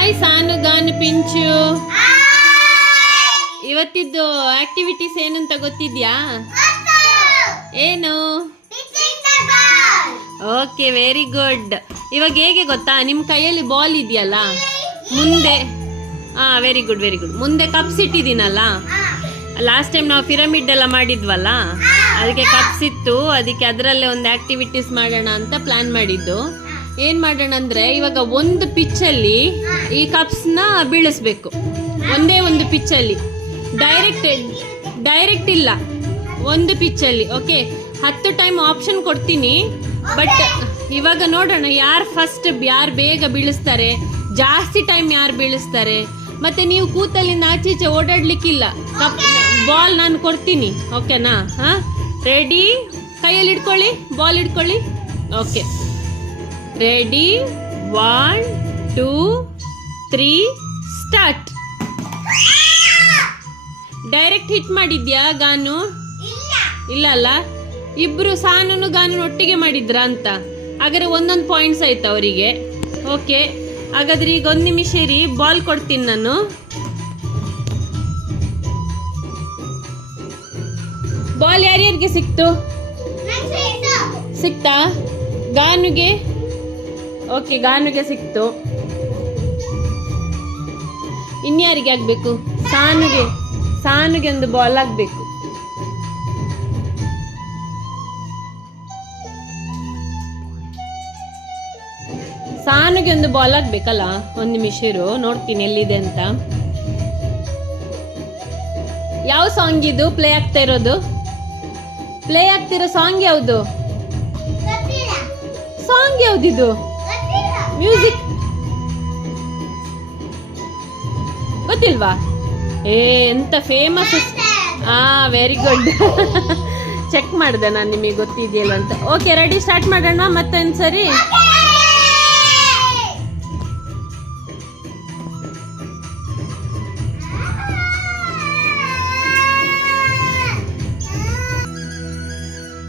Hi ಸಾನು ಗಾನು pinch. ಇವತ್ತಿದ್ದು activities ಏನಂತ ಗೊತ್ತಿದ್ಯಾ? ಏನು? Okay, very good. ಇವಾಗ ಹೇಗೆ ಗೊತ್ತಾ, ನಿಮ್ಮ ಕೈಯಲ್ಲಿ ಬಾಲ್ ಇದೆಯಲ್ಲ ಮುಂದೆ. Very good very good. ಮುಂದೆ ಕಪ್ಸ್ ಇಟ್ಟಿದ್ದೀನಲ್ಲ, ಲಾಸ್ಟ್ ಟೈಮ್ ನಾವು ಪಿರಮಿಡ್ ಎಲ್ಲ ಮಾಡಿದ್ವಲ್ಲ, ಅದಕ್ಕೆ ಕಪ್ಸ್ ಇತ್ತು. ಅದಕ್ಕೆ ಅದರಲ್ಲೇ ಒಂದು ಆಕ್ಟಿವಿಟೀಸ್ ಮಾಡೋಣ ಅಂತ ಪ್ಲಾನ್ ಮಾಡಿದ್ದು. ಏನ್ ಮಾಡೋಣ ಅಂದ್ರೆ, ಇವಾಗ ಒಂದು ಪಿಚ್ಚಲ್ಲಿ ಈ ಕಪ್ಸ್ನ ಬೀಳಿಸ್ಬೇಕು. ಒಂದೇ ಒಂದು ಪಿಚ್ಚಲ್ಲಿ, ಡೈರೆಕ್ಟ್ ಇಲ್ಲ, ಒಂದು ಪಿಚ್ಚಲ್ಲಿ. ಓಕೆ, 10 ಟೈಮ್ ಆಪ್ಷನ್ ಕೊಡ್ತೀನಿ. ಬಟ್ ಇವಾಗ ನೋಡೋಣ ಯಾರು ಬೇಗ ಬೀಳಿಸ್ತಾರೆ, ಜಾಸ್ತಿ ಟೈಮ್ ಯಾರು ಬೀಳಿಸ್ತಾರೆ. ಮತ್ತೆ ನೀವು ಕೂತಲ್ಲಿಂದ ಆಚೀಚೆ ಓಡಾಡ್ಲಿಕ್ಕಿಲ್ಲ. ಬಾಲ್ ನಾನು ಕೊಡ್ತೀನಿ, ಓಕೆನಾ? ರೆಡಿ? ಕೈಯಲ್ಲಿ ಇಟ್ಕೊಳ್ಳಿ, ಬಾಲ್ ಇಟ್ಕೊಳ್ಳಿ. Okay, ready? 1 2 3 start. Direct hit ಮಾಡಿದ್ಯಾ ಗಾನು? ಇಲ್ಲ ಅಲ್ಲ, ಇಬ್ರು ಸಾನು ಗಾನು ಒಟ್ಟಿಗೆ ಮಾಡಿದ್ರ ಅಂತ. ಹಾಗಾದ್ರೆ ಒಂದೊಂದು ಪಾಯಿಂಟ್ಸ್ ಆಯ್ತು ಅವರಿಗೆ. ಓಕೆ, ಹಾಗಾದ್ರೆ ಈಗ 1 ನಿಮಿಷ ಇರಿ, ಬಾಲ್ ಕೊಡ್ತೀನಿ ನಾನು. ಬಾಲ್ ಯಾರ್ಯಾರಿಗೆ ಸಿಕ್ತಾ? ಗಾನುಗೆ. ಓಕೆ, ಗಾನುಗೆ ಸಿಕ್ತು. ಇನ್ಯಾರಿಗೆ ಆಗ್ಬೇಕು? ಸಾನುಗೆ ಒಂದು ಬಾಲ್ ಆಗ್ಬೇಕು. ಸಾನುಗೆ ಒಂದು ಬಾಲ್ ಆಗ್ಬೇಕಲ್ಲ. 1 ನಿಮಿಷ ಇರು, ನೋಡ್ತೀನಿ ಎಲ್ಲಿದೆ ಅಂತ. ಯಾವ ಸಾಂಗ್ ಇದು ಪ್ಲೇ ಆಗ್ತಿರೋ ಸಾಂಗ್ ಯಾವುದು? ಸಾಂಗ್ ಯಾವ್ದಿದು? ಮ್ಯೂಸಿಕ್ ಗೊತ್ತಿಲ್ವಾ? ಎಂತ ಫೇಮಸ್. Very good. ಚೆಕ್ ಮಾಡಿದೆ ನಾನು ನಿಮಗೆ ಗೊತ್ತಿದೆಯಲ್ಲ ಅಂತ. Okay, ready? ಸ್ಟಾರ್ಟ್ ಮಾಡೋಣ ಮತ್ತೊಂದ್ಸರಿ.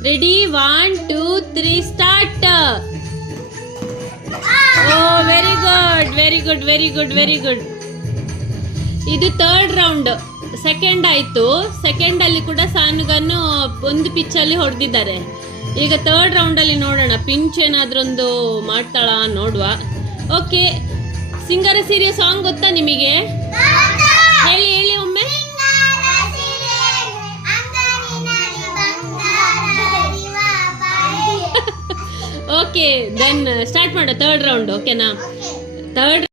Ready? 1 2 3 start. Very good very good very good very good. ಇದು 3rd ರೌಂಡ್. ಸೆಕೆಂಡ್ ಆಯ್ತು. ಸೆಕೆಂಡ್ ಅಲ್ಲಿ ಕೂಡ ಸಾನುಗನ್ನು ಒಂದು ಪಿಚ್ ಅಲ್ಲಿ ಹೊಡೆದಿದ್ದಾರೆ. ಈಗ 3rd ರೌಂಡ್ ಅಲ್ಲಿ ನೋಡೋಣ, ಪಿಂಚ್ ಏನಾದ್ರೊಂದು ಮಾಡ್ತಾಳ ನೋಡುವ. ಓಕೆ, ಸಿಂಗಾರ ಸೀರೆ ಸಾಂಗ್ ಗೊತ್ತಾ ನಿಮಗೆ? ಹೇಳಿ ಒಮ್ಮೆ. ಓಕೆ, ದೆನ್ ಸ್ಟಾರ್ಟ್ ಮಾಡು 3rd ರೌಂಡ್. ಓಕೆನಾ? 3rd